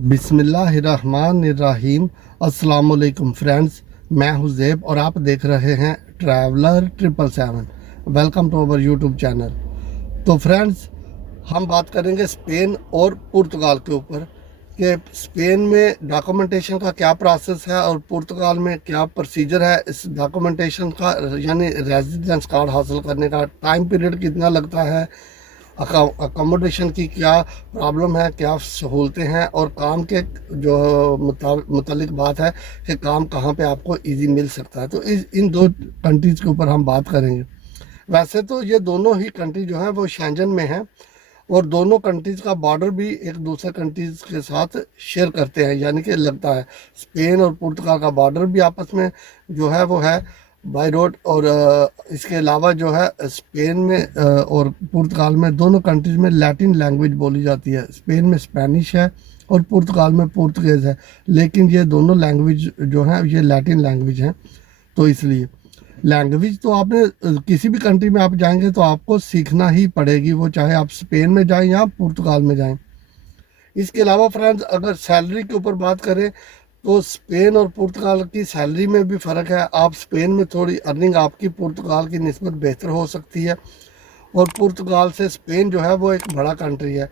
बिस्मिल्लाहिर्रहमानिर्रहीम। अस्सलाम वालेकुम फ्रेंड्स, मैं हूं ज़ेब और आप देख रहे हैं traveller 777। Welcome to our YouTube channel. तो फ्रेंड्स, हम बात करेंगे स्पेन और पुर्तगाल के ऊपर कि स्पेन में डॉक्यूमेंटेशन का क्या प्रोसेस है और पुर्तगाल में क्या प्रोसीजर है इस डॉक्यूमेंटेशन का, यानी रेजिडेंस कार्ड हासिल करने का टाइम पीरियड कितना लगता है, अकोमोडेशन की क्या प्रॉब्लम है, क्या सहूलतें हैं और काम के जो मुतालिक बात है कि काम कहाँ पे आपको इजी मिल सकता है। तो इन दो कंट्रीज़ के ऊपर हम बात करेंगे। वैसे तो ये दोनों ही कंट्री जो है वो शेंजन में है और दोनों कंट्रीज़ का बॉर्डर भी एक दूसरे कंट्रीज़ के साथ शेयर करते हैं, यानी कि लगता है। स्पेन और पुर्तगाल का बॉर्डर भी आपस में जो है वो है बाई रोड। और इसके अलावा जो है स्पेन में और पुर्तगाल में दोनों कंट्रीज में लैटिन लैंग्वेज बोली जाती है। स्पेन में स्पेनिश है और पुर्तगाल में पुर्तगेज़ है, लेकिन ये दोनों लैंग्वेज जो है ये लैटिन लैंग्वेज हैं। तो इसलिए लैंग्वेज तो आपने किसी भी कंट्री में आप जाएंगे तो आपको सीखना ही पड़ेगी, वो चाहे आप स्पेन में जाएं या पुर्तगाल में जाएं। इसके अलावा फ्रेंड्स, अगर सैलरी के ऊपर बात करें तो स्पेन और पुर्तगाल की सैलरी में भी फ़र्क है। आप स्पेन में थोड़ी अर्निंग आपकी पुर्तगाल की निस्बत बेहतर हो सकती है और पुर्तगाल से स्पेन जो है वो एक बड़ा कंट्री है,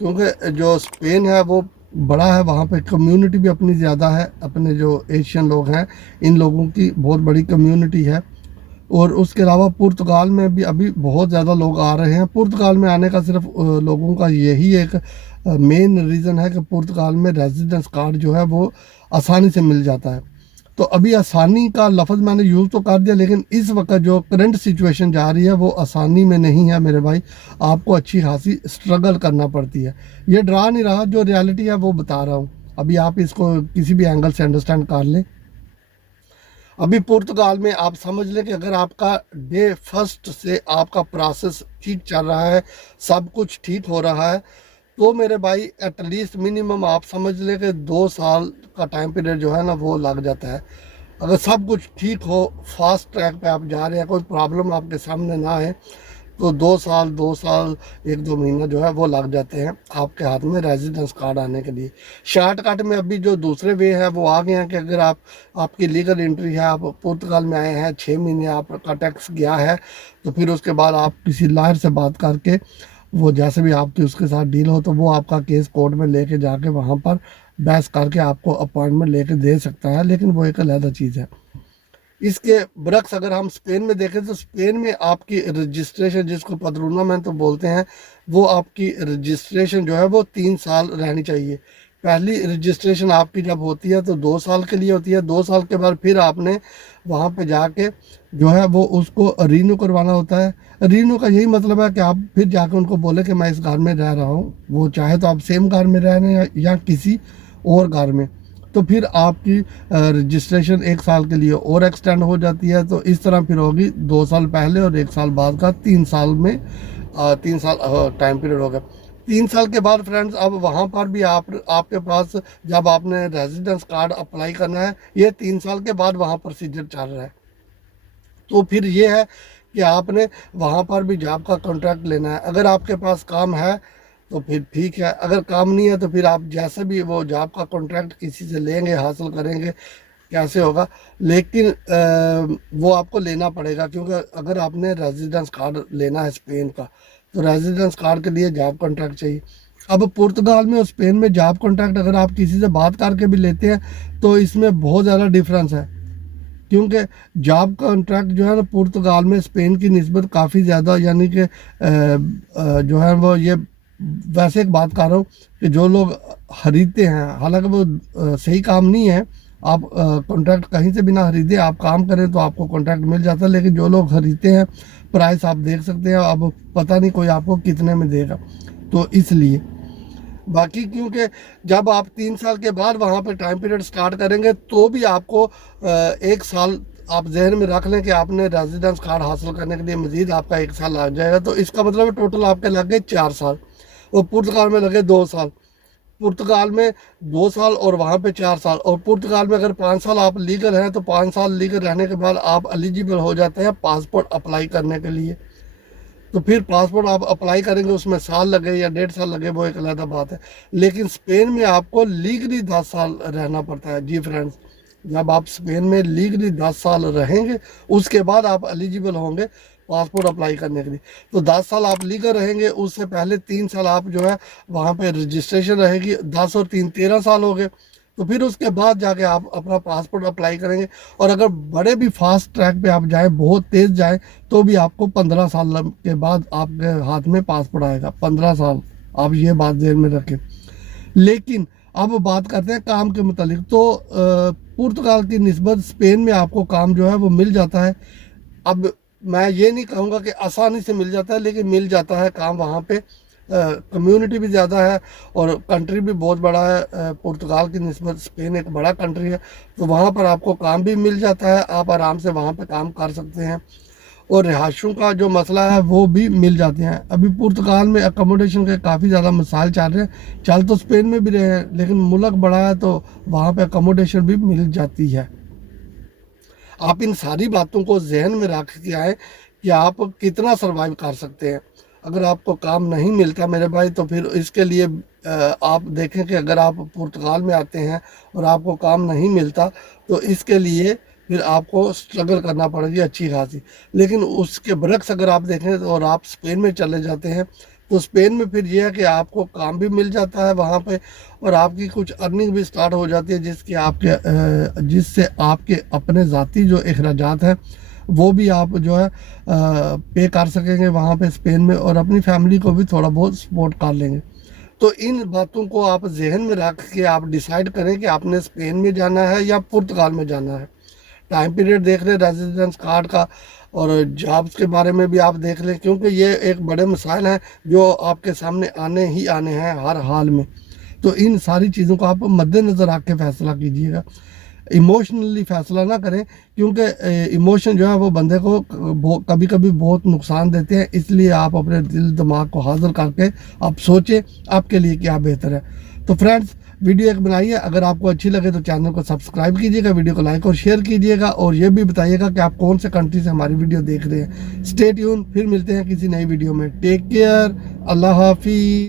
क्योंकि जो स्पेन है वो बड़ा है, वहाँ पे कम्युनिटी भी अपनी ज़्यादा है। अपने जो एशियन लोग हैं इन लोगों की बहुत बड़ी कम्युनिटी है। और उसके अलावा पुर्तगाल में भी अभी बहुत ज़्यादा लोग आ रहे हैं। पुर्तगाल में आने का सिर्फ लोगों का यही एक मेन रीज़न है कि पुर्तगाल में रेजिडेंस कार्ड जो है वो आसानी से मिल जाता है। तो अभी आसानी का लफ्ज़ मैंने यूज़ तो कर दिया, लेकिन इस वक्त जो करंट सिचुएशन जा रही है वो आसानी में नहीं है मेरे भाई। आपको अच्छी खासी स्ट्रगल करना पड़ती है। ये डरा नहीं रहा, जो रियलिटी है वो बता रहा हूँ। अभी आप इसको किसी भी एंगल से अंडरस्टैंड कर लें। अभी पुर्तगाल में आप समझ लें कि अगर आपका डे फर्स्ट से आपका प्रोसेस ठीक चल रहा है, सब कुछ ठीक हो रहा है, तो मेरे भाई एटलीस्ट मिनिमम आप समझ लें कि 2 साल का टाइम पीरियड जो है ना वो लग जाता है। अगर सब कुछ ठीक हो, फास्ट ट्रैक पे आप जा रहे हैं, कोई प्रॉब्लम आपके सामने ना है, तो 2 साल 1-2 महीना जो है वो लग जाते हैं आपके हाथ में रेजिडेंस कार्ड आने के लिए। शॉर्टकट में अभी जो दूसरे वे हैं वो आ गए हैं कि अगर आपकी लीगल एंट्री है, आप पुर्तगाल में आए हैं, 6 महीने आपका टैक्स गया है, तो फिर उसके बाद आप किसी लॉयर से बात करके, वो जैसे भी आपकी उसके साथ डील हो, तो वो आपका केस कोर्ट में लेके जाके वहाँ पर बहस करके आपको अपॉइंटमेंट लेके दे सकता है, लेकिन वो एक अलग चीज़ है। इसके बरक्स अगर हम स्पेन में देखें तो स्पेन में आपकी रजिस्ट्रेशन, जिसको पद्रोनामेंट तो बोलते हैं, वो आपकी रजिस्ट्रेशन जो है वो 3 साल रहनी चाहिए। पहली रजिस्ट्रेशन आपकी जब होती है तो 2 साल के लिए होती है। 2 साल के बाद फिर आपने वहाँ पे जाके जो है वो उसको रीन्यू करवाना होता है। रीन्यू का यही मतलब है कि आप फिर जाके उनको बोले कि मैं इस घर में रह रहा हूँ, वो चाहे तो आप सेम घर में रह रहे हैं या किसी और घर में, तो फिर आपकी रजिस्ट्रेशन 1 साल के लिए और एक्सटेंड हो जाती है। तो इस तरह फिर होगी 2 साल पहले और 1 साल बाद का 3 साल में 3 साल टाइम पीरियड होगा। 3 साल के बाद फ्रेंड्स, अब वहाँ पर भी आपके पास जब आपने रेजिडेंस कार्ड अप्लाई करना है, ये 3 साल के बाद वहाँ प्रोसीजर चल रहा है। तो फिर ये है कि आपने वहाँ पर भी जॉब का कॉन्ट्रैक्ट लेना है। अगर आपके पास काम है तो फिर ठीक है, अगर काम नहीं है तो फिर आप जैसे भी वो जॉब का कॉन्ट्रैक्ट किसी से लेंगे, हासिल करेंगे, कैसे होगा, लेकिन वो आपको लेना पड़ेगा, क्योंकि अगर आपने रेजिडेंस कार्ड लेना है स्पेन का, तो रेजिडेंस कार्ड के लिए जॉब कॉन्ट्रैक्ट चाहिए। अब पुर्तगाल में और स्पेन में जॉब कॉन्ट्रैक्ट अगर आप किसी से बात करके भी लेते हैं तो इसमें बहुत ज़्यादा डिफरेंस है, क्योंकि जॉब कॉन्ट्रैक्ट जो है ना पुर्तगाल में स्पेन की निस्बत काफ़ी ज़्यादा, यानी कि जो है वो ये वैसे एक बात कर रहा हूँ कि जो लोग खरीदते हैं, हालांकि वो सही काम नहीं है, आप कॉन्ट्रैक्ट कहीं से भी ना खरीदें, आप काम करें तो आपको कॉन्ट्रैक्ट मिल जाता है, लेकिन जो लोग खरीदते हैं प्राइस आप देख सकते हैं, अब पता नहीं कोई आपको कितने में देगा। तो इसलिए बाकी, क्योंकि जब आप 3 साल के बाद वहाँ पे टाइम पीरियड स्टार्ट करेंगे तो भी आपको 1 साल आप जहन में रख लें कि आपने रेजिडेंस कार्ड हासिल करने के लिए मज़ीद आपका 1 साल लग जाएगा। तो इसका मतलब टोटल आपके लग गए 4 साल और पुर्तगाल में लगे 2 साल। पुर्तगाल में 2 साल और वहाँ पे 4 साल। और पुर्तगाल में अगर 5 साल आप लीगल हैं तो 5 साल लीगल रहने के बाद आप एलिजिबल हो जाते हैं पासपोर्ट अप्लाई करने के लिए। तो फिर पासपोर्ट आप अप्लाई करेंगे, उसमें साल लगे या 1.5 साल लगे वो एक अलग बात है। लेकिन स्पेन में आपको लीगली 10 साल रहना पड़ता है जी फ्रेंड्स। जब आप स्पेन में लीगली 10 साल रहेंगे उसके बाद आप एलिजिबल होंगे पासपोर्ट अप्लाई करने के लिए। तो 10 साल आप लीगल रहेंगे, उससे पहले 3 साल आप जो है वहाँ पे रजिस्ट्रेशन रहेगी, 10 और 3 13 साल हो गए। तो फिर उसके बाद जाके आप अपना पासपोर्ट अप्लाई करेंगे। और अगर बड़े भी फास्ट ट्रैक पे आप जाएं, बहुत तेज़ जाएं, तो भी आपको 15 साल के बाद आपके हाथ में पासपोर्ट आएगा। 15 साल, आप ये बात ध्यान में रखें। लेकिन अब बात करते हैं काम के मुतालिक। तो पुर्तगाल की निस्बत स्पेन में आपको काम जो है वो मिल जाता है। अब मैं ये नहीं कहूँगा कि आसानी से मिल जाता है, लेकिन मिल जाता है काम वहाँ पे। कम्युनिटी भी ज़्यादा है और कंट्री भी बहुत बड़ा है। पुर्तगाल की निस्बत स्पेन एक बड़ा कंट्री है, तो वहाँ पर आपको काम भी मिल जाता है, आप आराम से वहाँ पे काम कर सकते हैं। और रिहाइशों का जो मसला है वो भी मिल जाते हैं। अभी पुर्तगाल में अकोमोडेशन के काफ़ी ज़्यादा मसाइल चल रहे हैं। चल तो स्पेन में भी रहे हैं, लेकिन मुल्क बड़ा है तो वहाँ पे अकोमोडेशन भी मिल जाती है। आप इन सारी बातों को जहन में रख के आए कि आप कितना सर्वाइव कर सकते हैं। अगर आपको काम नहीं मिलता मेरे भाई, तो फिर इसके लिए आप देखें कि अगर आप पुर्तगाल में आते हैं और आपको काम नहीं मिलता, तो इसके लिए फिर आपको स्ट्रगल करना पड़ेगी अच्छी खासी। लेकिन उसके बरक्स अगर आप देखें और आप स्पेन में चले जाते हैं, तो स्पेन में फिर यह है कि आपको काम भी मिल जाता है वहाँ पे, और आपकी कुछ अर्निंग भी स्टार्ट हो जाती है, जिससे आपके अपने ज़ाती जो अखराजात हैं वो भी आप जो है पे कर सकेंगे वहाँ पे स्पेन में, और अपनी फैमिली को भी थोड़ा बहुत सपोर्ट कर लेंगे। तो इन बातों को आप जहन में रख के आप डिसाइड करें कि आपने स्पेन में जाना है या पुर्तगाल में जाना है। टाइम पीरियड देख लें रेजिडेंस कार्ड का, और जॉब्स के बारे में भी आप देख लें, क्योंकि ये एक बड़े मसाइल हैं जो आपके सामने आने ही आने हैं हर हाल में। तो इन सारी चीज़ों को आप मद्देनज़र रख के फ़ैसला कीजिएगा। इमोशनली फ़ैसला ना करें, क्योंकि इमोशन जो है वो बंदे को कभी कभी बहुत नुकसान देते हैं। इसलिए आप अपने दिल दिमाग को हाज़िर करके आप सोचें आपके लिए क्या बेहतर है। तो फ्रेंड्स, वीडियो एक बनाइए, अगर आपको अच्छी लगे तो चैनल को सब्सक्राइब कीजिएगा, वीडियो को लाइक और शेयर कीजिएगा, और ये भी बताइएगा कि आप कौन से कंट्री से हमारी वीडियो देख रहे हैं। स्टे ट्यून, फिर मिलते हैं किसी नई वीडियो में। टेक केयर, अल्लाह हाफिज़।